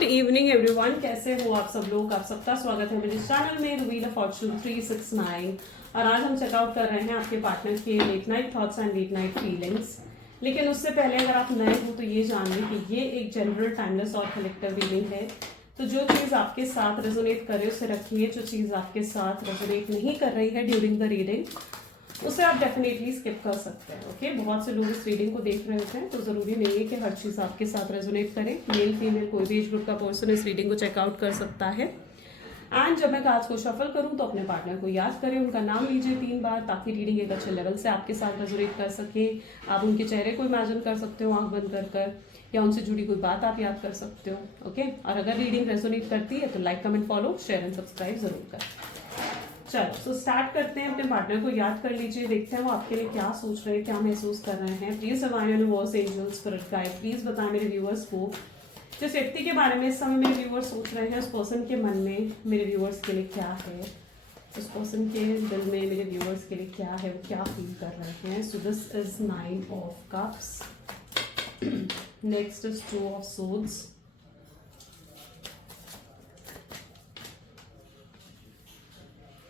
Good evening everyone, कैसे हो आप सब लोग। आप सबका स्वागत है मेरे चैनल में व्हील ऑफ फॉर्चून 369। और आज हम चेकआउट कर रहे हैं आपके पार्टनर के late night thoughts and late night feelings. लेकिन उससे पहले अगर आप नए हो तो ये जान लें कि ये एक जनरल टाइमलेस और कलेक्टिव रीडिंग है। तो जो चीज़ आपके साथ रेजोनेट करे उसे रखिए, जो चीज़ आपके साथ रेजोनेट नहीं कर रही है ड्यूरिंग द रीडिंग उसे आप डेफिनेटली स्किप कर सकते हैं। ओके, बहुत से लोग इस रीडिंग को देख रहे होते हैं, तो ज़रूरी नहीं है कि हर चीज़ आपके साथ रेजोनेट करे। मेल फीमेल कोई भी एज ग्रुप का पर्सन इस रीडिंग को चेकआउट कर सकता है। एंड जब मैं कार्ड्स को शफल करूं तो अपने पार्टनर को याद करें, उनका नाम लीजिए 3 बार, ताकि रीडिंग एक अच्छे लेवल से आपके साथ रेजोनेट कर सके। आप उनके चेहरे को इमेजिन कर सकते हो आंख बंद कर या उनसे जुड़ी कोई बात आप याद कर सकते हो। ओके, और अगर रीडिंग रेजोनेट करती है तो like, comment, follow, share and subscribe जरूर करें। चलो तो स्टार्ट करते हैं। अपने पार्टनर को याद कर लीजिए, देखते हैं वो आपके लिए क्या सोच रहे हैं, क्या महसूस कर रहे हैं। Please divine universe, angels, spirit guide, please बताएं मेरे व्यूअर्स को जिस व्यक्ति के बारे में इस समय मेरे व्यूअर्स सोच रहे हैं, उस पर्सन के मन में मेरे व्यूअर्स के लिए क्या है, उस पर्सन के दिल में मेरे व्यूअर्स के लिए क्या है, वो क्या फील कर रहे हैं। सो this is 9 of cups, next is 2 of swords,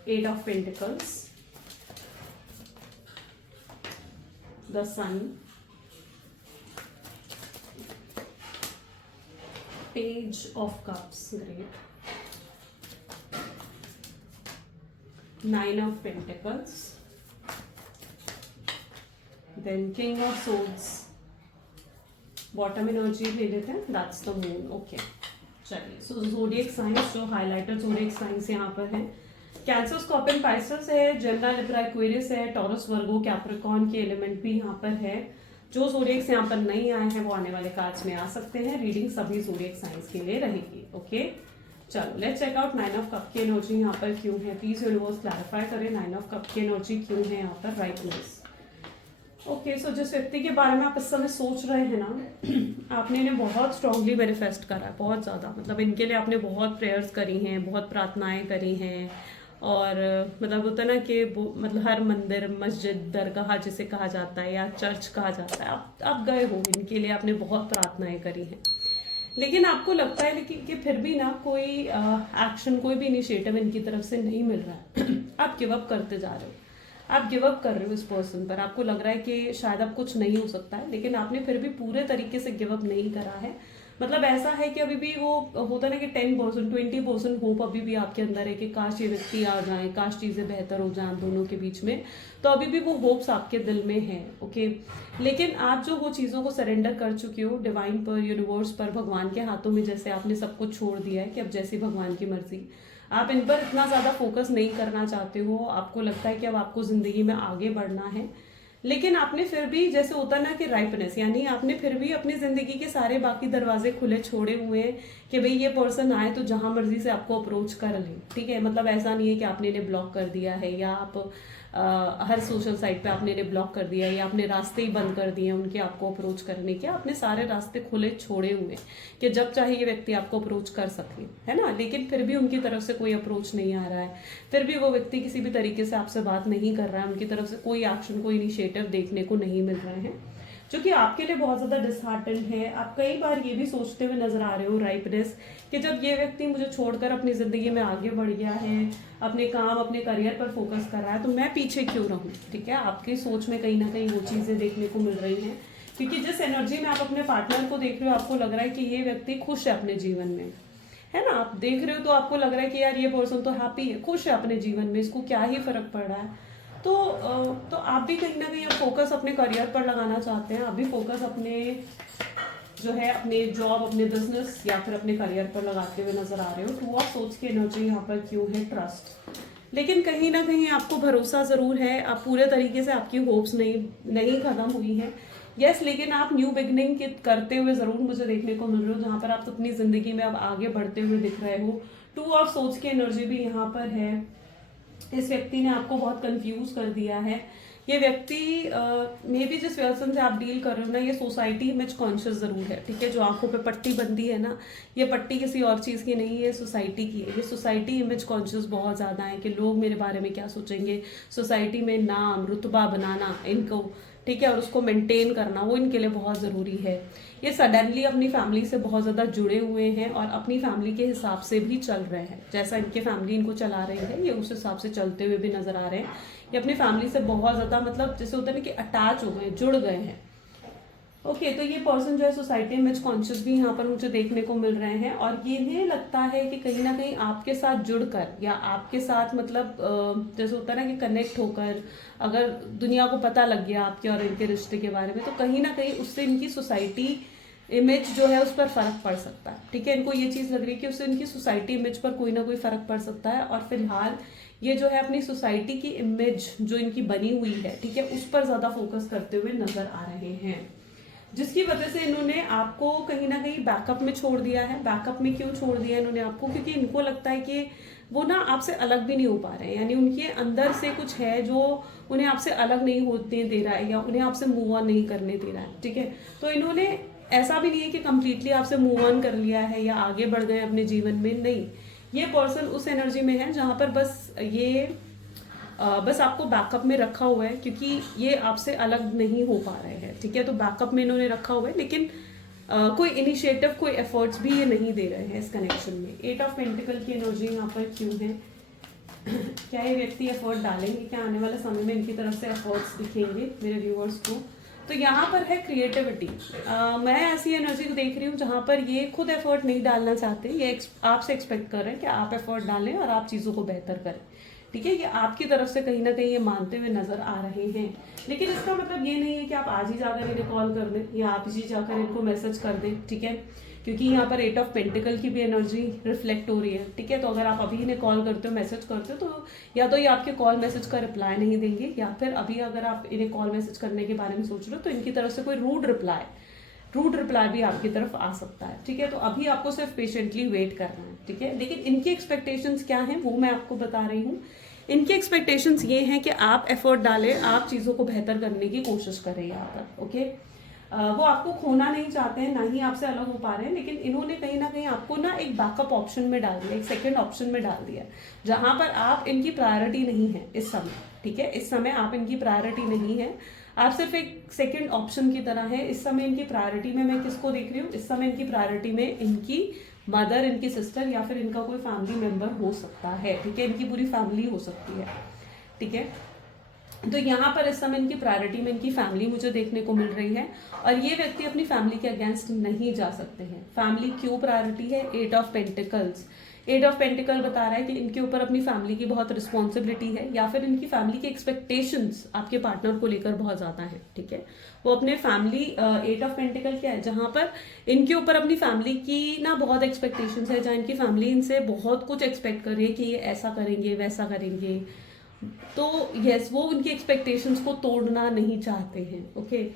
Eight of Pentacles, the Sun, Page of Cups, great, 9 of Pentacles, then King of Swords, bottom energy ले लेते हैं, that's the Moon. Okay, चलिए। सो ज़ोडिएक साइंस, जो highlighter zodiac science यहाँ पर है, cancer, scorpion, Pisces है, Gemini, Libra, Aquarius है, टॉरस, वर्गो, कैप्रिकॉर्न के एलिमेंट भी यहाँ पर है। जो ज़ोडिएक्स यहाँ पर नहीं आए हैं वो आने वाले कार्ड्स में आ सकते हैं। रीडिंग सभी ज़ोडिएक साइंस के लिए रहेगी। ओके, चलो let's check out 9 of cup की एनर्जी यहाँ पर क्यों है। प्लीज यूनिवर्स क्लैरिफाई करें 9 ऑफ कप की एनर्जी क्यों है यहाँ पर। राइटनेस। ओके, सो जिस व्यक्ति के बारे में आप इस समय सोच रहे हैं ना, आपने इन्हें बहुत स्ट्रांगली मैनिफेस्ट करा है, बहुत ज़्यादा। मतलब इनके लिए आपने बहुत प्रेयर्स करी हैं, बहुत प्रार्थनाएं करी हैं। और मतलब होता है ना कि मतलब हर मंदिर, मस्जिद, दरगाह जिसे कहा जाता है या चर्च कहा जाता है, आप गए हो, इनके लिए आपने बहुत प्रार्थनाएं करी हैं। लेकिन आपको लगता है लेकिन कि फिर भी ना कोई एक्शन, कोई भी इनिशिएटिव इनकी तरफ से नहीं मिल रहा है। आप गिव अप करते जा रहे हो, आप गिव अप कर रहे हो इस पर्सन पर। आपको लग रहा है कि शायद अब कुछ नहीं हो सकता है, लेकिन आपने फिर भी पूरे तरीके से गिव अप नहीं करा है। मतलब ऐसा है कि अभी भी वो होता ना कि 10%, 20% होप अभी भी आपके अंदर है कि काश ये व्यक्ति आ जाए, काश चीज़ें बेहतर हो जाएं दोनों के बीच में। तो अभी भी वो होप्स आपके दिल में हैं। ओके, लेकिन आप जो वो चीज़ों को सरेंडर कर चुके हो डिवाइन पर, यूनिवर्स पर, भगवान के हाथों में, जैसे आपने सब कुछ छोड़ दिया है कि अब जैसी भगवान की मर्जी। आप इन पर इतना ज़्यादा फोकस नहीं करना चाहते हो। आपको लगता है कि अब आपको ज़िंदगी में आगे बढ़ना है, लेकिन आपने फिर भी, जैसे होता ना कि राइपनेस, यानी आपने फिर भी अपनी जिंदगी के सारे बाकी दरवाजे खुले छोड़े हुए हैं कि भाई ये पर्सन आए तो जहां मर्जी से आपको अप्रोच कर ले। ठीक है, मतलब ऐसा नहीं है कि आपने इन्हें ब्लॉक कर दिया है या आप हर सोशल साइट पे आपने इन्हें ब्लॉक कर दिया है या आपने रास्ते ही बंद कर दिए हैं उनके आपको अप्रोच करने के। आपने सारे रास्ते खुले छोड़े हुए हैं कि जब चाहे ये व्यक्ति आपको अप्रोच कर सके, है ना। लेकिन फिर भी उनकी तरफ से कोई अप्रोच नहीं आ रहा है, फिर भी वो व्यक्ति किसी भी तरीके से आपसे बात नहीं कर रहा है, उनकी तरफ से कोई एक्शन, कोई इनिशिएटिव देखने को नहीं मिल रहे हैं, जो कि आपके लिए बहुत ज्यादा डिसहार्टेंड है। आप कई बार ये भी सोचते हुए नजर आ रहे हो, राइपनेस, कि जब ये व्यक्ति मुझे छोड़कर अपनी जिंदगी में आगे बढ़ गया है, अपने काम, अपने करियर पर फोकस कर रहा है, तो मैं पीछे क्यों रहूं। ठीक है, आपकी सोच में कहीं ना कहीं वो चीजें देखने को मिल रही हैं, क्योंकि जिस एनर्जी में आप अपने पार्टनर को देख रहे हो, आपको लग रहा है कि ये व्यक्ति खुश है अपने जीवन में, है ना। आप देख रहे हो तो आपको लग रहा है कि यार ये पर्सन तो हैप्पी है, खुश है अपने जीवन में, इसको क्या ही फर्क पड़ रहा है। तो आप भी कहीं ना कहीं अब फोकस अपने करियर पर लगाना चाहते हैं, आप भी फोकस अपने जो है अपने जॉब, अपने बिजनेस या फिर अपने करियर पर लगाते हुए नजर आ रहे हो। 2 ऑफ सोर्ड्स की एनर्जी यहाँ पर क्यों है। ट्रस्ट। लेकिन कहीं ना कहीं आपको भरोसा जरूर है, आप पूरे तरीके से, आपकी होप्स नहीं खत्म हुई है। यस, लेकिन आप न्यू बिगनिंग करते हुए जरूर मुझे देखने को मिल रहे हो, जहां पर आप अपनी जिंदगी में अब आगे बढ़ते हुए दिख रहे हो। 2 ऑफ सोर्ड्स की एनर्जी भी यहाँ पर है। इस व्यक्ति ने आपको बहुत कंफ्यूज कर दिया है। ये व्यक्ति मे बी जिस पर्सन से आप डील कर रहे हो ना, ये सोसाइटी इमेज कॉन्शियस जरूर है। ठीक है, जो आंखों पे पट्टी बंदी है ना, ये पट्टी किसी और चीज की नहीं है, सोसाइटी की है। ये सोसाइटी इमेज कॉन्शियस बहुत ज्यादा है कि लोग मेरे बारे में क्या सोचेंगे। सोसाइटी में नाम, रुतबा बनाना, इनको ठीक है, और उसको मेंटेन करना वो इनके लिए बहुत ज़रूरी है। ये सडनली अपनी फैमिली से बहुत ज़्यादा जुड़े हुए हैं और अपनी फैमिली के हिसाब से भी चल रहे हैं। जैसा इनके फैमिली इनको चला रही है, ये उस हिसाब से चलते हुए भी नज़र आ रहे हैं। ये अपनी फैमिली से बहुत ज़्यादा मतलब जैसे होता है ना कि अटैच हो गए, जुड़ गए हैं। ओके तो ये पर्सन जो है सोसाइटी इमेज कॉन्शियस भी यहाँ पर मुझे देखने को मिल रहे हैं, और ये नहीं लगता है कि कहीं ना कहीं आपके साथ जुड़कर या आपके साथ मतलब जैसे होता है ना कि कनेक्ट होकर अगर दुनिया को पता लग गया आपके और इनके रिश्ते के बारे में, तो कहीं ना कहीं उससे इनकी सोसाइटी इमेज जो है उस पर फर्क पड़ सकता है। ठीक है, इनको ये चीज़ लग रही है कि उससे इनकी सोसाइटी इमेज पर कोई ना कोई फर्क पड़ सकता है, और फिलहाल ये जो है अपनी सोसाइटी की इमेज जो इनकी बनी हुई है, ठीक है, उस पर ज़्यादा फोकस करते हुए नजर आ रहे हैं, जिसकी वजह से इन्होंने आपको कहीं ना कहीं बैकअप में छोड़ दिया है। बैकअप में क्यों छोड़ दिया इन्होंने आपको? क्योंकि इनको लगता है कि वो ना आपसे अलग भी नहीं हो पा रहे हैं, यानी उनके अंदर से कुछ है जो उन्हें आपसे अलग नहीं होने दे रहा है या उन्हें आपसे मूव ऑन नहीं करने दे रहा है। ठीक है, तो इन्होंने ऐसा भी नहीं है कि कंप्लीटली आपसे मूव ऑन कर लिया है या आगे बढ़ गए अपने जीवन में, नहीं। ये पर्सन उस एनर्जी में है जहां पर बस आपको बैकअप में रखा हुआ है, क्योंकि ये आपसे अलग नहीं हो पा रहे हैं। ठीक है, तो बैकअप में इन्होंने रखा हुआ है, लेकिन कोई इनिशिएटिव, कोई एफर्ट्स भी ये नहीं दे रहे हैं इस कनेक्शन में। 8 ऑफ पेंटिकल की एनर्जी यहाँ पर क्यों है? क्या ये व्यक्ति एफर्ट डालेंगे? क्या आने वाले समय में इनकी तरफ से एफर्ट्स दिखेंगे मेरे व्यूअर्स को? तो यहाँ पर है क्रिएटिविटी। मैं ऐसी एनर्जी को देख रही हूँ जहाँ पर ये खुद एफर्ट नहीं डालना चाहते, ये आपसे एक्सपेक्ट कर रहे हैं कि आप एफर्ट डालें और आप चीज़ों को बेहतर करें। ठीक है, ये आपकी तरफ से कहीं ना कहीं ये मानते हुए नजर आ रहे हैं, लेकिन इसका मतलब ये नहीं है कि आप आज ही जाकर इन्हें कॉल कर दें या आप ही जाकर इनको मैसेज कर दें। ठीक है, क्योंकि यहाँ पर 8 ऑफ पेंटिकल की भी एनर्जी रिफ्लेक्ट हो रही है। ठीक है, तो अगर आप अभी इन्हें कॉल करते हो, मैसेज करते हो, तो या तो ये आपके कॉल मैसेज का रिप्लाई नहीं देंगे, या फिर अभी अगर आप इन्हें कॉल मैसेज करने के बारे में सोच रहे हो तो इनकी तरफ से कोई रूड रिप्लाई भी आपकी तरफ आ सकता है। ठीक है, तो अभी आपको सिर्फ पेशेंटली वेट करना है। ठीक है, लेकिन इनकी एक्सपेक्टेशंस क्या हैं वो मैं आपको बता रही हूँ। इनकी एक्सपेक्टेशंस ये हैं कि आप एफर्ट डालें, आप चीज़ों को बेहतर करने की कोशिश करें यहाँ पर। ओके, वो आपको खोना नहीं चाहते हैं, ना ही आपसे अलग हो पा रहे हैं, लेकिन इन्होंने कहीं ना कहीं आपको ना एक बैकअप ऑप्शन में डाल दिया, एक सेकंड ऑप्शन में डाल दिया, जहां पर आप इनकी प्रायोरिटी नहीं है इस समय। ठीक है, इस समय आप इनकी प्रायोरिटी नहीं है, आप सिर्फ एक सेकंड ऑप्शन की तरह है। इस समय इनकी प्रायोरिटी में मैं किसको देख रही हूँ? इस समय इनकी प्रायोरिटी में इनकी मदर, इनकी सिस्टर, या फिर इनका कोई फैमिली मेंबर हो सकता है। ठीक है, इनकी पूरी फैमिली हो सकती है। ठीक है, तो यहाँ पर इस समय इनकी प्रायोरिटी में इनकी फैमिली मुझे देखने को मिल रही है, और ये व्यक्ति अपनी फैमिली के अगेंस्ट नहीं जा सकते हैं। फैमिली क्यों प्रायोरिटी है? 8 ऑफ पेंटिकल्स। 8 ऑफ पेंटिकल बता रहा है कि इनके ऊपर अपनी फैमिली की बहुत रिस्पॉन्सिबिलिटी है, या फिर इनकी फैमिली की एक्सपेक्टेशंस आपके पार्टनर को लेकर बहुत ज्यादा है। ठीक है, वो अपने फैमिली 8 ऑफ पेंटिकल क्या है, जहां पर इनके ऊपर अपनी फैमिली की ना बहुत एक्सपेक्टेशंस है, जहां इनकी फैमिली इनसे बहुत कुछ एक्सपेक्ट कर रही है कि ये ऐसा करेंगे, वैसा करेंगे। तो यस, वो उनकी एक्सपेक्टेशंस को तोड़ना नहीं चाहते हैं। ओके,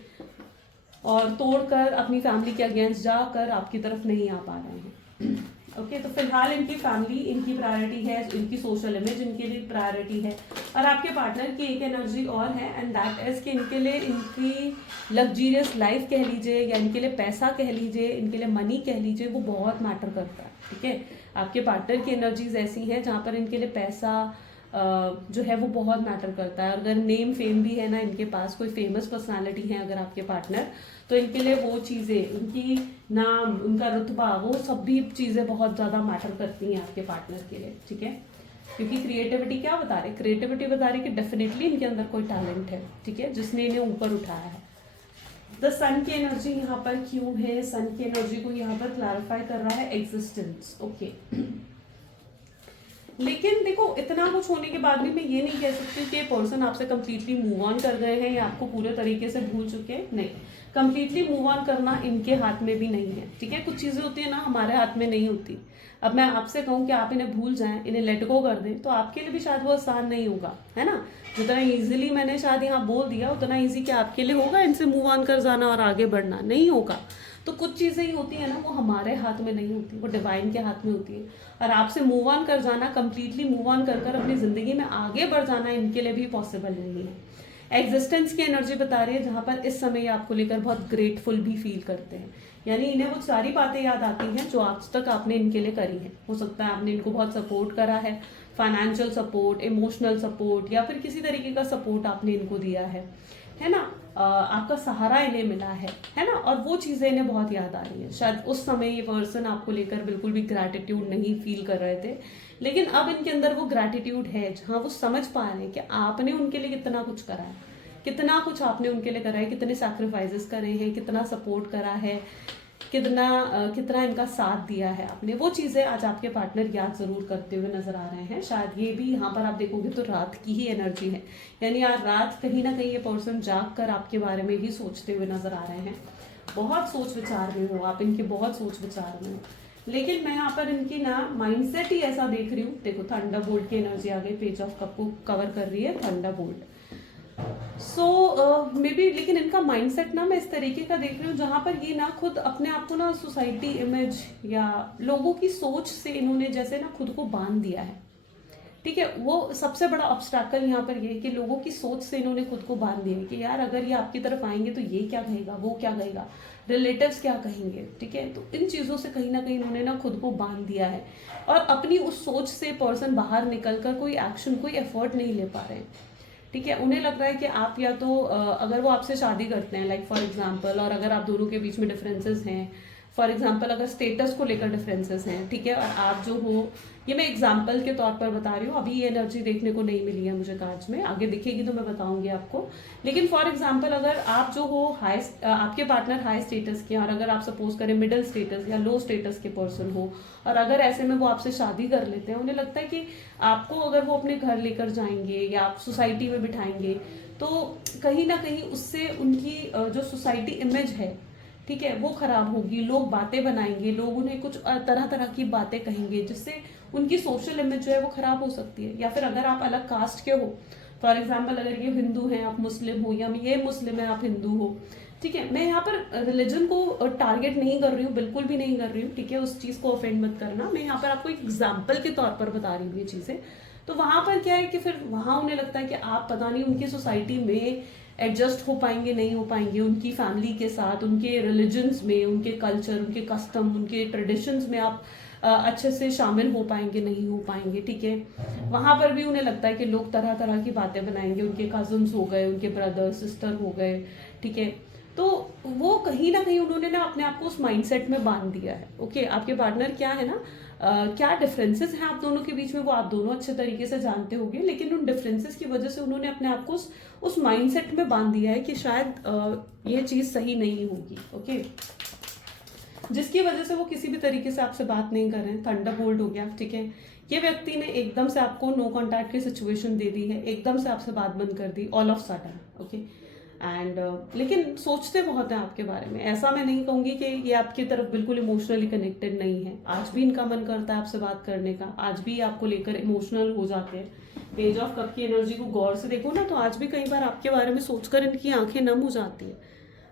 और तोड़कर अपनी फैमिली के अगेंस्ट जाकर आपकी तरफ नहीं आ पा रहे हैं। ओके, तो फिलहाल इनकी फैमिली इनकी प्रायोरिटी है, इनकी सोशल इमेज इनके लिए प्रायोरिटी है, और आपके पार्टनर की एक एनर्जी और है, एंड दैट इज कि इनके लिए इनकी लग्जरियस लाइफ कह लीजिए, या इनके लिए पैसा कह लीजिए, इनके लिए मनी कह लीजिए, वो बहुत मैटर करता है। ठीक है, आपके पार्टनर की एनर्जीज ऐसी हैं जहाँ पर इनके लिए पैसा जो है वो बहुत मैटर करता है। अगर नेम फेम भी है ना इनके पास, कोई फेमस पर्सनालिटी है अगर आपके पार्टनर, तो इनके लिए वो चीज़ें, उनकी नाम, उनका रुतबा, वो सब भी चीज़ें बहुत ज़्यादा मैटर करती हैं आपके पार्टनर के लिए। ठीक है, क्योंकि क्रिएटिविटी क्या बता रहे? क्रिएटिविटी बता रही कि डेफिनेटली इनके अंदर कोई टैलेंट है। ठीक है, जिसने इन्हें ऊपर उठाया है। द सन की एनर्जी यहाँ पर क्यों है? सन की एनर्जी को यहाँ पर क्लैरिफाई कर रहा है एग्जिस्टेंस। ओके, लेकिन देखो, इतना कुछ होने के बाद भी मैं ये नहीं कह सकती कि पर्सन आपसे कंप्लीटली मूव ऑन कर गए हैं या आपको पूरे तरीके से भूल चुके हैं। नहीं, कंप्लीटली मूव ऑन करना इनके हाथ में भी नहीं है। ठीक है, कुछ चीजें होती है ना हमारे हाथ में नहीं होती। अब मैं आपसे कहूँ कि आप इन्हें भूल जाएं, इन्हें लेट गो कर दें, तो आपके लिए भी शायद वो आसान नहीं होगा, है ना। जितना इजीली मैंने शायद यहाँ बोल दिया, उतना ईजी क्या आपके लिए होगा इनसे मूव ऑन कर जाना और आगे बढ़ना? नहीं होगा। तो कुछ चीजें ही होती है ना, वो हमारे हाथ में नहीं होती, वो डिवाइन के हाथ में होती है। और आपसे मूव ऑन कर जाना, कंप्लीटली मूव ऑन कर कर अपनी जिंदगी में आगे बढ़ जाना इनके लिए भी पॉसिबल नहीं है। एग्जिस्टेंस की एनर्जी बता रही है जहां पर इस समय आपको लेकर बहुत ग्रेटफुल भी फील करते हैं, यानी इन्हें वो सारी बातें याद आती हैं जो आज तक आपने इनके लिए करी है। हो सकता है आपने इनको बहुत सपोर्ट करा है, फाइनेंशियल सपोर्ट, इमोशनल सपोर्ट, या फिर किसी तरीके का सपोर्ट आपने इनको दिया है। है ना, आपका सहारा इन्हें मिला है ना, और वो चीजें इन्हें बहुत याद आ रही है। शायद उस समय ये पर्सन आपको लेकर बिल्कुल भी ग्रैटिट्यूड नहीं फील कर रहे थे, लेकिन अब इनके अंदर वो ग्रैटिट्यूड है, जहाँ वो समझ पा रहे हैं कि आपने उनके लिए कितना कुछ करा है, कितना कुछ आपने उनके लिए करा है, कितने सैक्रिफाइसेस करे हैं, कितना सपोर्ट करा है, कितना इनका साथ दिया है आपने। वो चीज़ें आज आपके पार्टनर याद ज़रूर करते हुए नजर आ रहे हैं। शायद ये भी यहाँ पर आप देखोगे तो रात की ही एनर्जी है, यानी आज रात कहीं ना कहीं ये पर्सन जाग कर आपके बारे में ही सोचते हुए नजर आ रहे हैं। बहुत सोच विचार में हो आप, इनके बहुत सोच विचार में हो, लेकिन मैं यहाँ पर इनकी ना माइंडसेट ही ऐसा देख रही हूँ। देखो थंडरबोल्ट की एनर्जी आ गई, पेज ऑफ कप को कवर कर रही है थंडरबोल्ट। सो मे बी, लेकिन इनका माइंडसेट ना मैं इस तरीके का देख रही हूँ जहाँ पर ये ना खुद अपने आप को ना सोसाइटी इमेज या लोगों की सोच से इन्होंने जैसे ना खुद को बांध दिया है। ठीक है, वो सबसे बड़ा ऑब्स्टैकल यहाँ पर ये है कि लोगों की सोच से इन्होंने खुद को बांध दिया है कि यार अगर ये आपकी तरफ आएंगे तो ये क्या कहेगा, वो क्या कहेगा, रिलेटिव्स क्या कहेंगे। ठीक है, तो इन चीज़ों से कहीं ना कहीं इन्होंने ना खुद को बांध दिया है, और अपनी उस सोच से पर्सन बाहर निकल कर कोई एक्शन, कोई एफर्ट नहीं ले पा रहे हैं। ठीक है, उन्हें लग रहा है कि आप या तो अगर वो आपसे शादी करते हैं लाइक फॉर एग्जांपल, और अगर आप दोनों के बीच में डिफरेंसेस हैं, फॉर एग्जांपल अगर स्टेटस को लेकर डिफरेंसेस हैं, ठीक है, और आप जो हो, ये मैं एग्जांपल के तौर पर बता रही हूँ, अभी ये एनर्जी देखने को नहीं मिली है मुझे कार्ड्स में, आगे दिखेगी तो मैं बताऊंगी आपको। लेकिन फॉर एग्जांपल अगर आप जो हो हाई, आपके पार्टनर हाई स्टेटस के, और अगर आप सपोज करें मिडिल स्टेटस या लो स्टेटस के पर्सन हो, और अगर ऐसे में वो आपसे शादी कर लेते हैं, उन्हें लगता है कि आपको अगर वो अपने घर लेकर जाएंगे या आप सोसाइटी में बिठाएंगे, तो कहीं ना कहीं उससे उनकी जो सोसाइटी इमेज है, ठीक है, वो खराब होगी। लोग बातें बनाएंगे, लोग उन्हें कुछ तरह तरह की बातें कहेंगे, जिससे उनकी सोशल इमेज जो है वो खराब हो सकती है। या फिर अगर आप अलग कास्ट के हो, फॉर एग्जाम्पल अगर ये हिंदू हैं आप मुस्लिम हो, या ये मुस्लिम है आप हिंदू हो, ठीक है, मैं यहाँ पर रिलीजन को टारगेट नहीं कर रही हूँ, बिल्कुल भी नहीं कर रही हूँ। ठीक है, उस चीज़ को ऑफेंड मत करना, मैं यहाँ पर आपको एक एग्जाम्पल के तौर पर बता रही हूँ ये चीज़ें। तो वहां पर क्या है कि फिर वहां उन्हें लगता है कि आप पता नहीं उनकी सोसाइटी में एडजस्ट हो पाएंगे, नहीं हो पाएंगे, उनकी फैमिली के साथ, उनके रिलीजन्स में, उनके कल्चर, उनके कस्टम, उनके ट्रेडिशंस में आप अच्छे से शामिल हो पाएंगे, नहीं हो पाएंगे। ठीक है, वहां पर भी उन्हें लगता है कि लोग तरह तरह की बातें बनाएंगे, उनके कजन्स हो गए, उनके ब्रदर सिस्टर हो गए। ठीक है, तो वो कहीं ना कहीं उन्होंने ना अपने आप को उस माइंडसेट में बांध दिया है। ओके, आपके पार्टनर क्या है ना, क्या डिफरेंसेस हैं आप दोनों के बीच में, वो आप दोनों अच्छे तरीके से जानते होंगे, लेकिन उन डिफरेंसेस की वजह से उन्होंने अपने आप को उस माइंडसेट में बांध दिया है कि शायद ये चीज सही नहीं होगी। ओके, जिसकी वजह से वो किसी भी तरीके से आपसे बात नहीं कर रहे हैं। थंडरबोल्ट हो गया। ठीक है, ये व्यक्ति ने एकदम से आपको नो कॉन्टैक्ट की सिचुएशन दे दी है, एकदम से आपसे बात बंद कर the all of sudden. Okay, and लेकिन सोचते बहुत हैं आपके बारे में। ऐसा मैं नहीं कहूंगी कि ये आपकी तरफ बिल्कुल इमोशनली कनेक्टेड नहीं है, आज भी इनका मन करता है आपसे बात करने का, आज भी आपको लेकर इमोशनल हो जाते हैं। पेज ऑफ कप की एनर्जी को गौर से देखो ना, तो आज भी कई बार आपके बारे में सोचकर इनकी आंखें नम हो जाती है,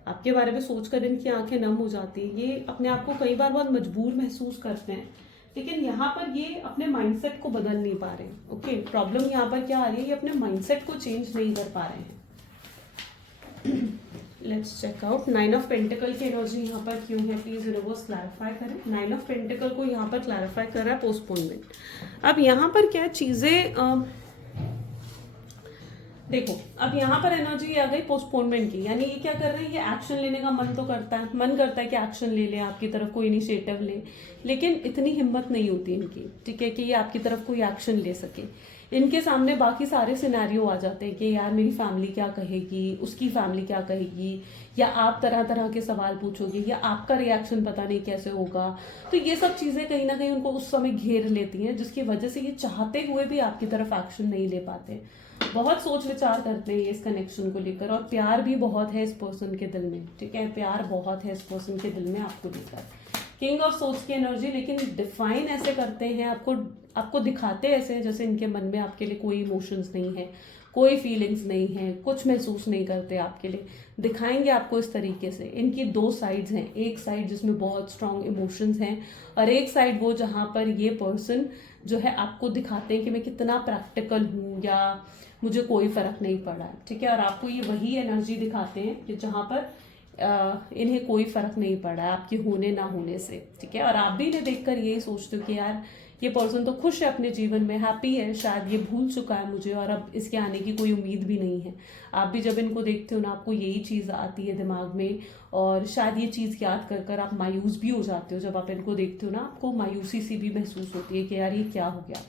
आपके बारे में सोचकर इनकी आंखें नम हो जाती है। ये अपने आप को कई बार बहुत मजबूर महसूस करते हैं, लेकिन यहाँ पर ये अपने माइंडसेट को बदल नहीं पा रहे हैं। ओके, प्रॉब्लम यहाँ पर क्या आ रही है, ये अपने माइंडसेट को चेंज नहीं कर पा रहे हैं। Let's check out 9 of pentacle की एनर्जी यहाँ पर क्यों है, प्लीज यूनिवर्स क्लैरिफाई करें। 9 ऑफ पेंटिकल को यहाँ पर क्लैरिफाई कर रहा है पोस्टपोनमेंट। अब यहाँ पर क्या चीजें देखो, अब यहाँ पर एनर्जी आ गई पोस्टपोनमेंट की, यानी ये क्या कर रहे हैं, ये एक्शन लेने का मन तो करता है, मन करता है कि एक्शन ले ले, आपकी तरफ कोई इनिशिएटिव ले, लेकिन इतनी हिम्मत नहीं होती इनकी। ठीक है, कि ये आपकी तरफ कोई एक्शन ले सके। इनके सामने बाकी सारे सिनेरियो आ जाते हैं कि यार मेरी फैमिली क्या कहेगी, उसकी फैमिली क्या कहेगी, या आप तरह तरह के सवाल पूछोगे, या आपका रिएक्शन पता नहीं कैसे होगा। तो ये सब चीज़ें कहीं ना कहीं उनको उस समय घेर लेती हैं, जिसकी वजह से ये चाहते हुए भी आपकी तरफ एक्शन नहीं ले पाते। बहुत सोच विचार करते हैं इस कनेक्शन को लेकर, और प्यार भी बहुत है इस पर्सन के दिल में। ठीक है, प्यार बहुत है इस पर्सन के दिल में आपको लेकर। किंग ऑफ सोर्स की एनर्जी, लेकिन डिफाइन ऐसे करते हैं, आपको दिखाते ऐसे हैं जैसे इनके मन में आपके लिए कोई इमोशंस नहीं है, कोई फीलिंग्स नहीं है, कुछ महसूस नहीं करते आपके लिए। दिखाएंगे आपको इस तरीके से। इनकी दो साइड्स हैं, एक साइड जिसमें बहुत स्ट्रांग इमोशंस हैं, और एक साइड वो जहाँ पर ये पर्सन जो है आपको दिखाते हैं कि मैं कितना प्रैक्टिकल हूँ, या मुझे कोई फर्क नहीं पड़ा है। ठीक है, और आपको ये वही एनर्जी दिखाते हैं कि जहाँ पर इन्हें कोई फर्क नहीं पड़ा है आपके होने ना होने से, ठीक है। और आप भी इन्हें देखकर यही सोचते हो कि यार ये पर्सन तो खुश है अपने जीवन में, हैप्पी है, शायद ये भूल चुका है मुझे और अब इसके आने की कोई उम्मीद भी नहीं है। आप भी जब इनको देखते हो ना, आपको यही चीज़ आती है दिमाग में, और शायद ये चीज़ याद कर कर आप मायूस भी हो जाते हो। जब आप इनको देखते हो ना, आपको मायूसी सी भी महसूस होती है कि यार ये क्या हो गया,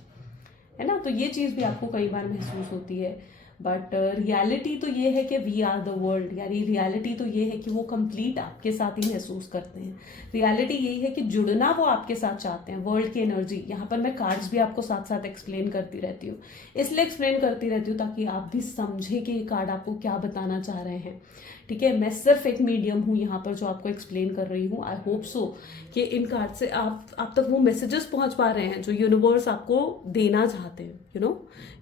है ना। तो ये चीज़ भी आपको कई बार महसूस होती है। बट रियलिटी तो ये है कि वी आर द वर्ल्ड, यानी रियलिटी तो ये है कि वो कंप्लीट आपके साथ ही महसूस करते हैं। रियलिटी यही है कि जुड़ना वो आपके साथ चाहते हैं, वर्ल्ड की एनर्जी। यहाँ पर मैं कार्ड्स भी आपको साथ साथ एक्सप्लेन करती रहती हूँ, इसलिए एक्सप्लेन करती रहती हूँ ताकि आप भी समझें कि ये कार्ड आपको क्या बताना चाह रहे हैं, ठीक है। मैं सिर्फ एक मीडियम हूँ यहाँ पर जो आपको एक्सप्लेन कर रही हूँ। आई होप सो कि इन कार्ड से आप तक वो मैसेजेस पहुँच पा रहे हैं जो यूनिवर्स आपको देना चाहते हैं,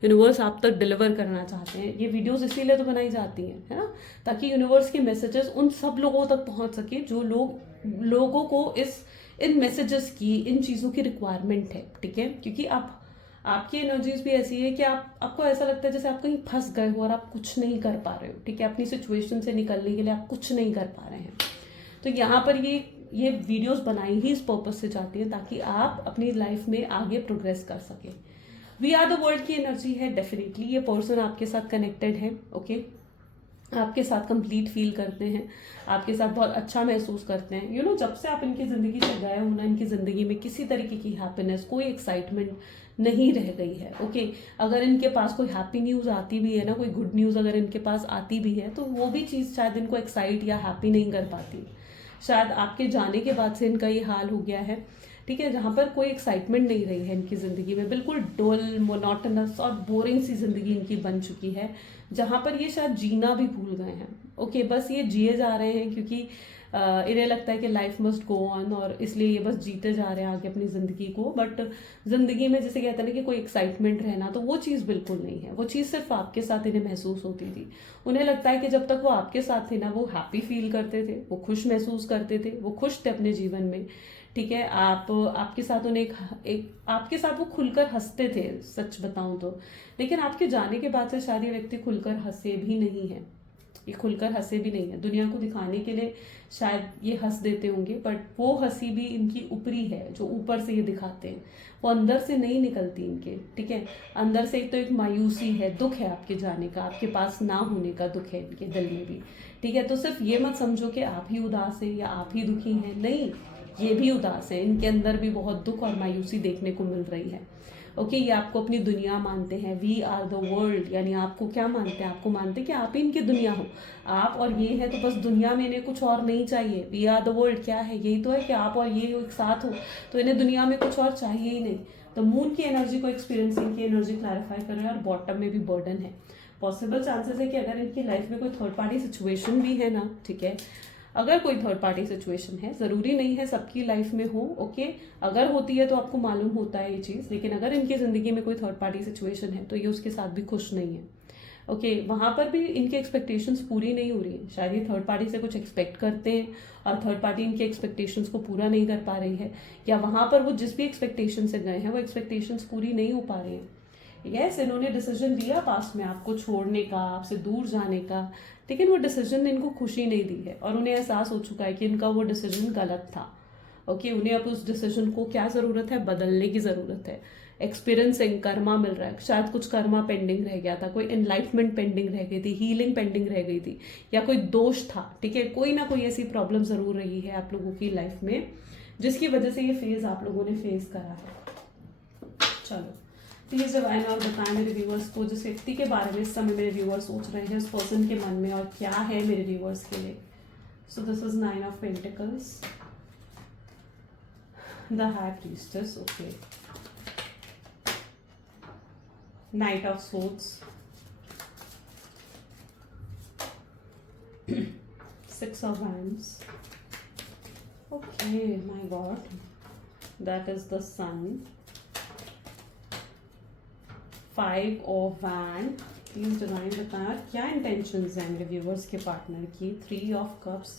यूनिवर्स आप तक डिलीवर करना चाहते हैं। ये वीडियोस इसीलिए तो बनाई जाती हैं, है ना, ताकि यूनिवर्स के मैसेजेस उन सब लोगों तक पहुंच सके जो लोगों को इन मैसेजेस की, इन चीज़ों की रिक्वायरमेंट है, ठीक है। क्योंकि आपकी एनर्जीज भी ऐसी है कि आपको ऐसा लगता है जैसे आप कहीं फंस गए हो और आप कुछ नहीं कर पा रहे हो, ठीक है। अपनी सिचुएशन से निकलने के लिए आप कुछ नहीं कर पा रहे हैं। तो यहाँ पर ये वीडियोस बनाई ही इस पर्पज से जाती है ताकि आप अपनी लाइफ में आगे प्रोग्रेस कर सकें। वी आर द वर्ल्ड की एनर्जी है, डेफिनेटली ये पर्सन आपके साथ कनेक्टेड है, ओके। आपके साथ कंप्लीट फील करते हैं, आपके साथ बहुत अच्छा महसूस करते हैं। जब से आप इनकी ज़िंदगी से गए हो ना, इनकी ज़िंदगी में किसी तरीके की हैप्पीनेस, कोई एक्साइटमेंट नहीं रह गई है, ओके। अगर इनके पास कोई हैप्पी न्यूज़ आती भी है ना, कोई गुड न्यूज़ अगर इनके पास आती भी है, तो वो भी चीज़ शायद इनको एक्साइट या हैप्पी नहीं कर पाती। शायद आपके जाने के बाद से इनका ये हाल हो गया है, ठीक है, जहाँ पर कोई एक्साइटमेंट नहीं रही है इनकी ज़िंदगी में, बिल्कुल डल, मोनोटनस और बोरिंग सी ज़िंदगी इनकी बन चुकी है, जहाँ पर ये शायद जीना भी भूल गए हैं, ओके। बस ये जिए जा रहे हैं क्योंकि इन्हें लगता है कि लाइफ मस्ट गो ऑन, और इसलिए ये बस जीते जा रहे हैं आगे अपनी ज़िंदगी को। बट ज़िंदगी में जैसे कहते हैं ना कि कोई एक्साइटमेंट रहना, तो वो चीज़ बिल्कुल नहीं है। वो चीज़ सिर्फ आपके साथ इन्हें महसूस होती थी। उन्हें लगता है कि जब तक वो आपके साथ थे ना, वो हैप्पी फील करते थे, वो खुश महसूस करते थे, वो खुश थे अपने जीवन में, ठीक है। आपके साथ उन्हें एक आपके साथ वो खुलकर हंसते थे, सच बताऊं तो। लेकिन आपके जाने के बाद से शायद ये व्यक्ति खुलकर हंसे भी नहीं है, ये खुलकर हंसे भी नहीं है। दुनिया को दिखाने के लिए शायद ये हंस देते होंगे, बट वो हंसी भी इनकी ऊपरी है, जो ऊपर से ये दिखाते हैं, वो अंदर से नहीं निकलती इनके, ठीक है। अंदर से तो एक मायूसी है, दुख है आपके जाने का, आपके पास ना होने का दुख है इनके दिल में भी, ठीक है। तो सिर्फ ये मत समझो कि आप ही उदास हैं या आप ही दुखी हैं, नहीं, ये भी उदास है, इनके अंदर भी बहुत दुख और मायूसी देखने को मिल रही है, ओके। ये आपको अपनी दुनिया मानते हैं, वी आर द वर्ल्ड, यानी आपको क्या मानते हैं, आपको मानते हैं कि आप ही इनकी दुनिया हो, आप और ये है, तो बस दुनिया में इन्हें कुछ और नहीं चाहिए। वी आर द वर्ल्ड क्या है, यही तो है कि आप और ये एक साथ हो, तो इन्हें दुनिया में कुछ और चाहिए ही नहीं। तो मून की एनर्जी को एक्सपीरियंसिंग की एनर्जी क्लैरिफाई कर रहे हैं, और बॉटम में भी बर्डन है। पॉसिबल चांसेस है कि अगर इनकी लाइफ में कोई थर्ड पार्टी सिचुएशन भी है ना, ठीक है, अगर कोई थर्ड पार्टी सिचुएशन है, ज़रूरी नहीं है सबकी लाइफ में हो, ओके। अगर होती है तो आपको मालूम होता है ये चीज़, लेकिन अगर इनकी ज़िंदगी में कोई थर्ड पार्टी सिचुएशन है तो ये उसके साथ भी खुश नहीं है, ओके। वहाँ पर भी इनकी एक्सपेक्टेशंस पूरी नहीं हो रही है। शायद ये थर्ड पार्टी से कुछ एक्सपेक्ट करते हैं और थर्ड पार्टी इनकी एक्सपेक्टेशंस को पूरा नहीं कर पा रही है, या वहाँ पर वो जिस भी एक्सपेक्टेशन से गए हैं वो एक्सपेक्टेशंस पूरी नहीं हो पा रही हैं। यस, इन्होंने डिसीजन लिया पास्ट में आपको छोड़ने का, आपसे दूर जाने का, लेकिन वो डिसीजन ने इनको खुशी नहीं दी है, और उन्हें एहसास हो चुका है कि इनका वो डिसीजन गलत था, ओके। उन्हें अब उस डिसीजन को क्या ज़रूरत है, बदलने की ज़रूरत है। एक्सपीरियंसिंग कर्मा मिल रहा है, शायद कुछ कर्मा पेंडिंग रह गया था, कोई एनलाइटमेंट पेंडिंग रह गई थी, हीलिंग पेंडिंग रह गई थी, या कोई दोष था, ठीक है। कोई ना कोई ऐसी प्रॉब्लम ज़रूर रही है आप लोगों की लाइफ में जिसकी वजह से ये फेज आप लोगों ने फेस करा है। चलो प्लीज डिवाइन और बताएं मेरे व्यूअर्स को, जिस व्यक्ति के बारे में इस समय मेरे व्यूअर्स सोच रहे हैं, उस पर्सन के मन में और क्या है मेरे व्यूअर्स के लिए। सो this is 9 of pentacles, the high priestess, okay, night of swords, 6 of wands, okay, my god, that is the sun, 5 of wand. Please divine बताया क्या इंटेंशंस हैं मेरे व्यूवर्स के पार्टनर की। 3 of cups,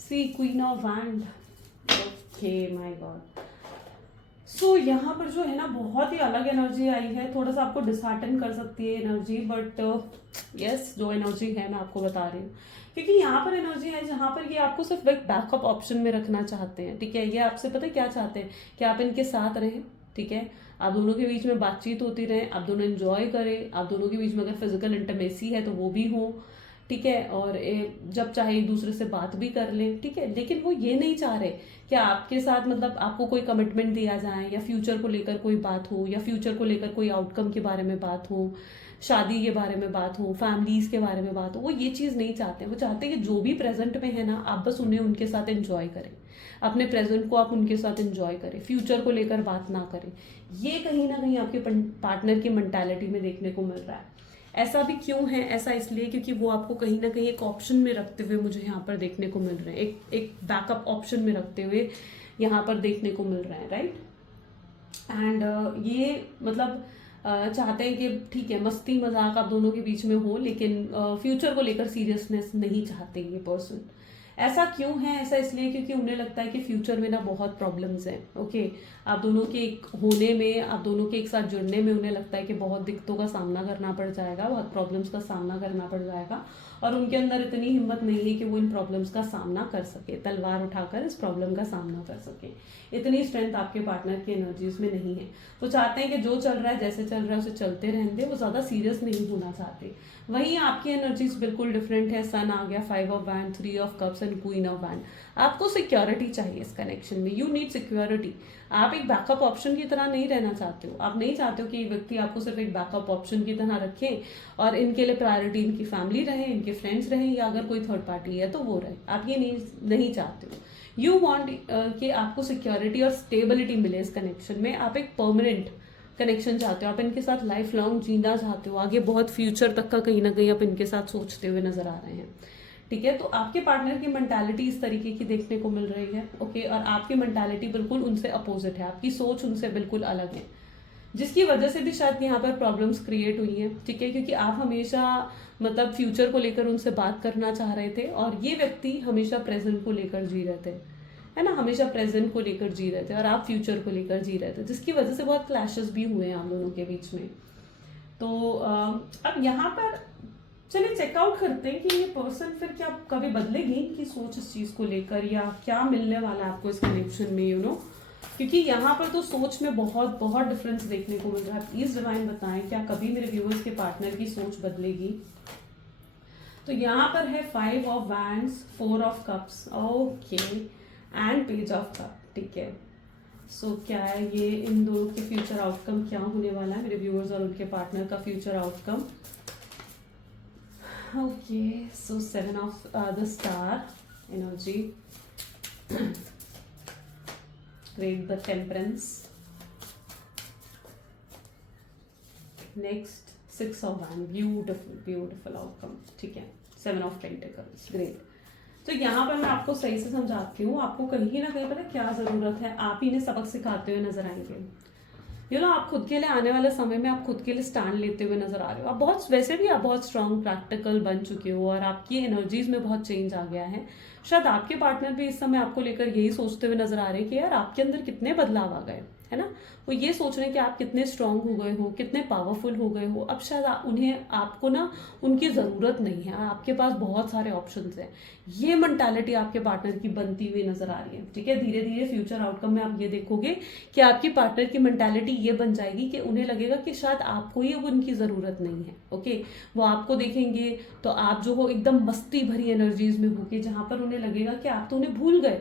see queen of wand, okay my god. So यहाँ पर जो है ना बहुत ही अलग एनर्जी आई है, थोड़ा सा आपको डिसहार्टन कर सकती है एनर्जी, बट यस जो एनर्जी है मैं आपको बता रही हूँ क्योंकि यहाँ पर एनर्जी है जहाँ पर ये आपको सिर्फ एक बैकअप ऑप्शन में रखना चाहते हैं, ठीक है। ये आपसे पता है क्या चाहते हैं कि आप इनके साथ रहें, ठीक है। आप दोनों के बीच में बातचीत होती रहे, आप दोनों एंजॉय करें, आप दोनों के बीच में अगर फिजिकल इंटीमेसी है तो वो भी हो, ठीक है। और जब चाहे एक दूसरे से बात भी कर लें, ठीक है। लेकिन वो ये नहीं चाह रहे कि आपके साथ मतलब आपको कोई कमिटमेंट दिया जाए, या फ्यूचर को लेकर कोई बात हो, या फ्यूचर को लेकर कोई आउटकम के बारे में बात हो, शादी के बारे में बात हो, फैमिलीज के बारे में बात हो। वो ये चीज़ नहीं चाहते। वो चाहते हैं कि जो भी प्रेजेंट में है ना, आप बस उन्हें उनके साथ एंजॉय करें, अपने प्रेजेंट को आप उनके साथ एंजॉय करें, फ्यूचर को लेकर बात ना करें। ये कहीं ना कहीं आपके पार्टनर की मेंटालिटी में देखने को मिल रहा है। ऐसा भी क्यों है? ऐसा इसलिए क्योंकि वो आपको कहीं ना कहीं एक ऑप्शन में रखते हुए मुझे यहाँ पर देखने को मिल रहे हैं, एक बैकअप ऑप्शन में रखते हुए यहाँ पर देखने को मिल रहा है, राइट। एंड ये मतलब चाहते हैं कि ठीक है, मस्ती मजाक आप दोनों के बीच में हो, लेकिन फ्यूचर को लेकर सीरियसनेस नहीं चाहते ये पर्सन। ऐसा क्यों है? ऐसा इसलिए क्योंकि उन्हें लगता है कि फ्यूचर में ना बहुत प्रॉब्लम्स हैं, ओके। आप दोनों के एक होने में, आप दोनों के एक साथ जुड़ने में उन्हें लगता है कि बहुत दिक्कतों का सामना करना पड़ जाएगा, बहुत प्रॉब्लम्स का सामना करना पड़ जाएगा, और उनके अंदर इतनी हिम्मत नहीं है कि वो इन प्रॉब्लम्स का सामना कर सके, तलवार उठाकर इस प्रॉब्लम का सामना कर सके। इतनी स्ट्रेंथ आपके पार्टनर की एनर्जीज में नहीं है। वो चाहते हैं कि जो चल रहा है, जैसे चल रहा है उसे चलते रहने दे, वो ज़्यादा सीरियस नहीं होना चाहते। वहीं आपकी एनर्जीज बिल्कुल डिफरेंट है। सन आ गया, 5 of wand, 3 of cups and queen of wand. आपको सिक्योरिटी चाहिए इस कनेक्शन में, यू नीड सिक्योरिटी। आप एक बैकअप ऑप्शन की तरह नहीं रहना चाहते हो। आप नहीं चाहते हो कि ये व्यक्ति आपको सिर्फ एक बैकअप ऑप्शन की तरह रखे और इनके लिए प्रायोरिटी इनकी फैमिली रहे, इनके फ्रेंड्स रहे, या अगर कोई थर्ड पार्टी है तो वो रहे। आप ये नहीं चाहते हो। यू वॉन्ट कि आपको सिक्योरिटी और स्टेबिलिटी मिले इस कनेक्शन में। आप एक परमानेंट कनेक्शन चाहते हो, आप इनके साथ लाइफ लॉन्ग जीना चाहते हो, आगे बहुत फ्यूचर तक का कहीं ना कहीं आप इनके साथ सोचते हुए नजर आ रहे हैं, ठीक है। तो आपके पार्टनर की मेंटालिटी इस तरीके की देखने को मिल रही है, ओके। और आपकी मेंटालिटी बिल्कुल उनसे अपोजिट है, आपकी सोच उनसे बिल्कुल अलग है, जिसकी वजह से भी शायद यहाँ पर प्रॉब्लम्स क्रिएट हुई हैं, ठीक है। क्योंकि आप हमेशा मतलब फ्यूचर को लेकर उनसे बात करना चाह रहे थे, और ये व्यक्ति हमेशा प्रेजेंट को लेकर जी रहे थे, है ना, हमेशा प्रेजेंट को लेकर जी रहे थे, और आप फ्यूचर को लेकर जी रहे थे, जिसकी वजह से बहुत क्लैशेस भी हुए हैं आप दोनों के बीच में। तो अब यहाँ पर चलिए चेकआउट करते हैं कि ये पर्सन फिर क्या कभी बदलेगी इनकी सोच इस चीज को लेकर, या क्या मिलने वाला है आपको इस कनेक्शन में, यू नो। क्योंकि यहाँ पर तो सोच में बहुत बहुत डिफरेंस देखने को मिल रहा है। प्लीज डिवाइन बताएं, क्या कभी मेरे व्यूअर्स के पार्टनर की सोच बदलेगी? तो यहाँ पर है 5 of wands, 4 of cups, okay, and page of cup, ठीक है। सो क्या है ये इन दोनों के फ्यूचर आउटकम क्या होने वाला है, मेरे व्यूअर्स और उनके पार्टनर का future outcome? Okay, so 7 of the star energy, great, the temperance, next 6 of wand, beautiful beautiful outcome, ठीक है। 7 ऑफ पेंटिकल्स, ग्रेट। तो यहाँ पर मैं आपको सही से समझाती हूँ, आपको कहीं ना कहीं पता क्या जरूरत है, आप ही ने सबक सिखाते हुए नजर आएंगे। यू नो, आप खुद के लिए आने वाले समय में आप खुद के लिए स्टैंड लेते हुए नजर आ रहे हो। आप बहुत, वैसे भी आप बहुत स्ट्रांग प्रैक्टिकल बन चुके हो, और आपकी एनर्जीज में बहुत चेंज आ गया है। शायद आपके पार्टनर भी इस समय आपको लेकर यही सोचते हुए नजर आ रहे हैं कि यार आपके अंदर कितने बदलाव आ गए, है ना। वो ये सोच रहे हैं कि आप कितने स्ट्रांग हो गए हो, कितने पावरफुल हो गए हो। अब शायद उन्हें आपको ना उनकी ज़रूरत नहीं है, आपके पास बहुत सारे ऑप्शंस हैं। ये मेंटालिटी आपके पार्टनर की बनती हुई नजर आ रही है, ठीक है। धीरे धीरे फ्यूचर आउटकम में आप ये देखोगे कि आपकी पार्टनर की मेंटालिटी ये बन जाएगी कि उन्हें लगेगा कि शायद आपको ही उनकी ज़रूरत नहीं है, ओके। वो आपको देखेंगे तो आप जो हो एकदम मस्ती भरी एनर्जीज में होगे, जहां पर उन्हें लगेगा कि आप तो उन्हें भूल गए,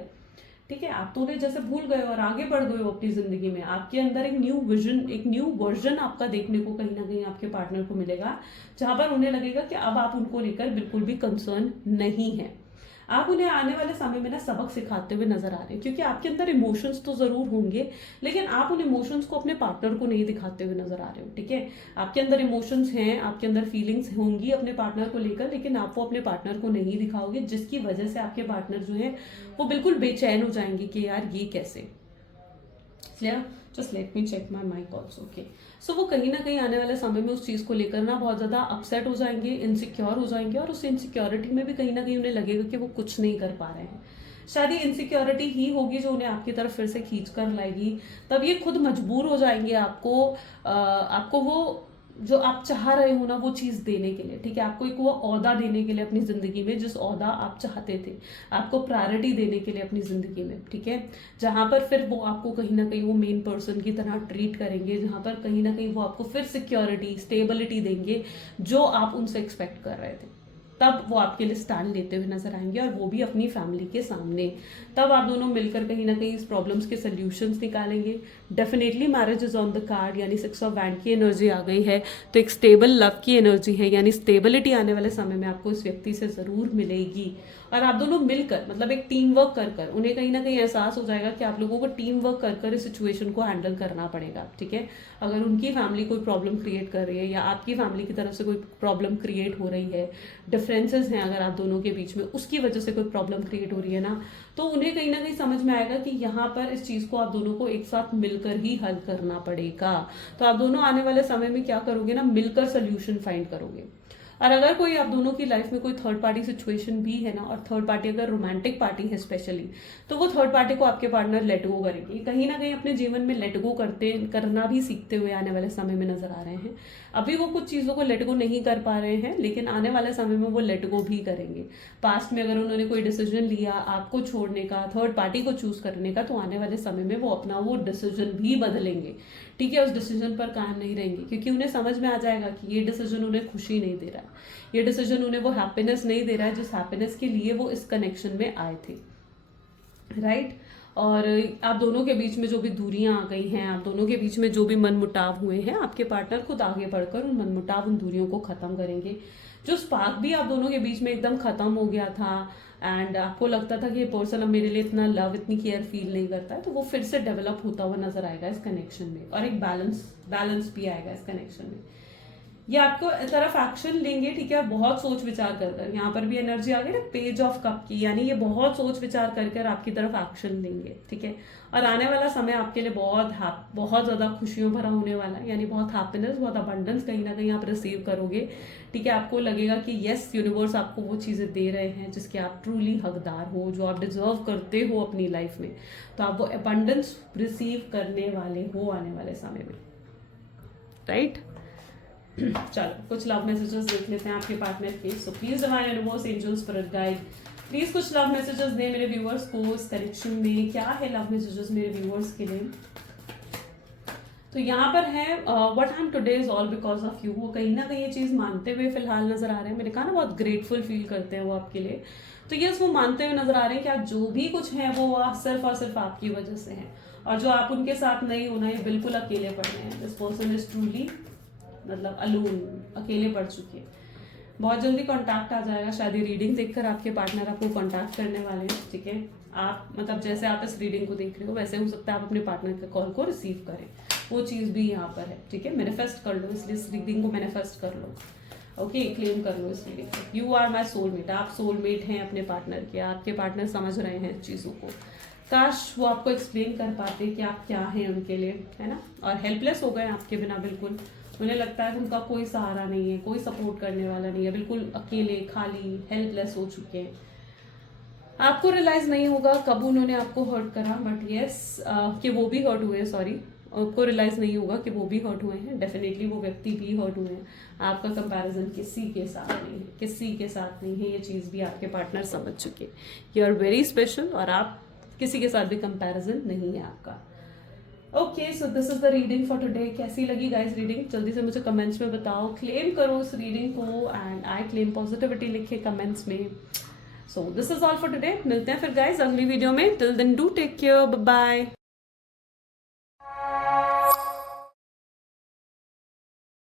ठीक है। आप तो उन्हें जैसे भूल गए और आगे बढ़ गए हो अपनी जिंदगी में। आपके अंदर एक न्यू विजन, एक न्यू वर्जन आपका देखने को कहीं ना कहीं आपके पार्टनर को मिलेगा, जहां पर उन्हें लगेगा कि अब आप उनको लेकर बिल्कुल भी कंसर्न नहीं है। आप उन्हें आने वाले समय में ना सबक सिखाते हुए नजर आ रहे हैं, क्योंकि आपके अंदर इमोशंस तो जरूर होंगे, लेकिन आप उन इमोशंस को अपने पार्टनर को नहीं दिखाते हुए नजर आ रहे हो, ठीक है। आपके अंदर इमोशंस हैं, आपके अंदर फीलिंग्स होंगी अपने पार्टनर को लेकर, लेकिन आप वो अपने पार्टनर को नहीं दिखाओगे, जिसकी वजह से आपके पार्टनर जो है वो बिल्कुल बेचैन हो जाएंगे कि यार ये कैसे। Just let me check my mic also, okay. So वो कहीं ना कहीं आने वाले समय में उस चीज़ को लेकर ना बहुत ज़्यादा अपसेट हो जाएंगे, इनसिक्योर हो जाएंगे, और उस इनसिक्योरिटी में भी कहीं ना कहीं उन्हें लगेगा कि वो कुछ नहीं कर पा रहे हैं। शायद ये इनसिक्योरिटी ही होगी जो उन्हें आपकी तरफ फिर से खींच कर लाएगी। तब ये खुद मजबूर हो जाएंगे आपको वो जो आप चाह रहे हो ना वो चीज़ देने के लिए, ठीक है, आपको एक वो ओहदा देने के लिए अपनी ज़िंदगी में, जिस ओहदा आप चाहते थे, आपको प्रायोरिटी देने के लिए अपनी ज़िंदगी में, ठीक है, जहाँ पर फिर वो आपको कहीं ना कहीं वो मेन पर्सन की तरह ट्रीट करेंगे, जहाँ पर कहीं ना कहीं वो आपको फिर सिक्योरिटी स्टेबिलिटी देंगे जो आप उनसे एक्सपेक्ट कर रहे थे। तब वो आपके लिए स्टैंड लेते हुए नजर आएंगे, और वो भी अपनी फैमिली के सामने। तब आप दोनों मिलकर कहीं ना कहीं इस प्रॉब्लम्स के सोल्यूशंस निकालेंगे। Definitely marriage is on the card, यानी 6 ऑफ वैंड की एनर्जी आ गई है, तो एक स्टेबल लव की एनर्जी है, यानी स्टेबिलिटी आने वाले समय में आपको इस व्यक्ति से जरूर मिलेगी। और आप दोनों मिलकर, मतलब एक टीम वर्क कर कर, उन्हें कहीं ना कहीं एहसास हो जाएगा कि आप लोगों को टीम वर्क कर कर इस सिचुएशन को हैंडल करना पड़ेगा, ठीक है। अगर उनकी फैमिली कोई प्रॉब्लम क्रिएट कर रही है या आपकी फैमिली की तरफ से कोई प्रॉब्लम क्रिएट हो रही है, डिफरेंसेस हैं अगर आप दोनों के बीच में, उसकी वजह से कोई प्रॉब्लम क्रिएट हो रही है ना, तो उन्हें कहीं ना कहीं समझ में आएगा कि यहाँ पर इस चीज को आप दोनों को एक साथ मिलकर ही हल करना पड़ेगा। तो आप दोनों आने वाले समय में क्या करोगे ना, मिलकर सोल्यूशन फाइंड करोगे। और अगर कोई आप दोनों की लाइफ में कोई थर्ड पार्टी सिचुएशन भी है ना, और थर्ड पार्टी अगर रोमांटिक पार्टी है स्पेशली, तो वो थर्ड पार्टी को आपके पार्टनर लेट गो करेंगे, कहीं ना कहीं अपने जीवन में लेट गो करना भी सीखते हुए आने वाले समय में नजर आ रहे हैं। अभी वो कुछ चीज़ों को लेट गो नहीं कर पा रहे हैं, लेकिन आने वाले समय में वो लेट गो भी करेंगे। पास्ट में अगर उन्होंने कोई डिसीजन लिया आपको छोड़ने का, थर्ड पार्टी को चूज करने का, तो आने वाले समय में वो अपना वो डिसीजन भी बदलेंगे, ठीक है, उस डिसीजन पर कायम नहीं रहेंगे, क्योंकि उन्हें समझ में आ जाएगा कि ये डिसीजन उन्हें खुशी नहीं दे रहा है, ये डिसीजन उन्हें वो हैप्पीनेस नहीं दे रहा है जिस हैप्पीनेस के लिए वो इस कनेक्शन में आए थे, राइट। और आप दोनों के बीच में जो भी दूरियां आ गई हैं, आप दोनों के बीच में जो भी मनमुटाव हुए हैं, आपके पार्टनर खुद आगे बढ़कर उन मनमुटाव, उन दूरियों को खत्म करेंगे। जो स्पार्क भी आप दोनों के बीच में एकदम खत्म हो गया था, एंड आपको लगता था कि ये पर्सन अब मेरे लिए इतना लव, इतनी केयर फील नहीं करता है, तो वो फिर से डेवलप होता हुआ नजर आएगा इस कनेक्शन में, और एक बैलेंस भी आएगा इस कनेक्शन में। ये आपको तरफ एक्शन लेंगे, ठीक है, बहुत सोच विचार कर कर, यहाँ पर भी एनर्जी आ गई ना पेज ऑफ कप की, यानी ये बहुत सोच विचार कर कर आपकी तरफ एक्शन लेंगे, ठीक है। और आने वाला समय आपके लिए बहुत ज्यादा खुशियों भरा होने वाला है, यानी बहुत हैप्पीनेस, बहुत अबंडेंस कहीं ना कहीं आप रिसीव करोगे, ठीक है। आपको लगेगा कि यस, यूनिवर्स आपको वो चीजें दे रहे हैं जिसके आप ट्रूली हकदार हो, जो आप डिजर्व करते हो अपनी लाइफ में, तो आप वो अबंडेंस रिसीव करने वाले हो आने वाले समय में, राइट। चलो कुछ लव मैसेजेस देख लेते हैं आपके पार्टनर के। So please divine universe, angels, spirit guide, please कुछ लव मैसेजेस दें मेरे व्यूअर्स को इस कनेक्शन में। क्या है लव मैसेजेस मेरे व्यूअर्स के लिए? तो यहाँ पर है what I am today is all because of you. वो कहीं ना कहीं ये चीज मानते हुए फिलहाल नजर आ रहे हैं। मैंने कहा ना बहुत ग्रेटफुल फील करते हैं वो आपके लिए। तो यस, वो मानते हुए नजर आ रहे हैं कि आप जो भी कुछ है वो सिर्फ और सिर्फ आपकी वजह से है, और जो आप उनके साथ नहीं होना, ये बिल्कुल अकेले पड़ रहे हैं। दिस पर्सन इज ट्रूली मतलब अलोन, अकेले पड़ चुके हैं। बहुत जल्दी कांटेक्ट आ जाएगा, शायद ये रीडिंग देखकर आपके पार्टनर आपको कांटेक्ट करने वाले हैं, ठीक है। आप मतलब जैसे आप इस रीडिंग को देख रहे हो वैसे हो सकता है आप अपने पार्टनर के कॉल को रिसीव करें, वो चीज़ भी यहाँ पर है, ठीक है। मैनिफेस्ट कर लो, इसलिए इस रीडिंग को मैनिफेस्ट कर लो, ओके, क्लेम कर लो इस रीडिंग को। यू आर माई सोलमेट, आप सोलमेट हैं अपने पार्टनर के, आपके पार्टनर समझ रहे हैं चीज़ों को। काश वो आपको एक्सप्लेन कर पाते कि आप क्या हैं उनके लिए, है ना। और हेल्पलेस हो गए आपके बिना, बिल्कुल उन्हें लगता है कि उनका कोई सहारा नहीं है, कोई सपोर्ट करने वाला नहीं है, बिल्कुल अकेले, खाली, हेल्पलेस हो चुके हैं। आपको रियलाइज नहीं होगा कब उन्होंने आपको हर्ट करा, बट यस कि वो भी हर्ट हुए, सॉरी, आपको रियलाइज नहीं होगा कि वो भी हर्ट हुए हैं। डेफिनेटली वो व्यक्ति भी हर्ट हुए हैं। आपका कंपैरिजन किसी के साथ नहीं है, किसी के साथ नहीं है, ये चीज़ भी आपके पार्टनर समझ चुके हैं। यू आर वेरी स्पेशल, और आप किसी के साथ भी कंपैरिजन नहीं है आपका। Okay, so this is the reading for today. कैसी लगी गाइस रीडिंग? जल्दी से मुझे कमेंट्स में बताओ, क्लेम करो इस रीडिंग को, एंड आई क्लेम पॉजिटिविटी लिखे कमेंट्स में। So this is all for today. मिलते हैं फिर गाइस अगली वीडियो में। Till then do take care, bye bye.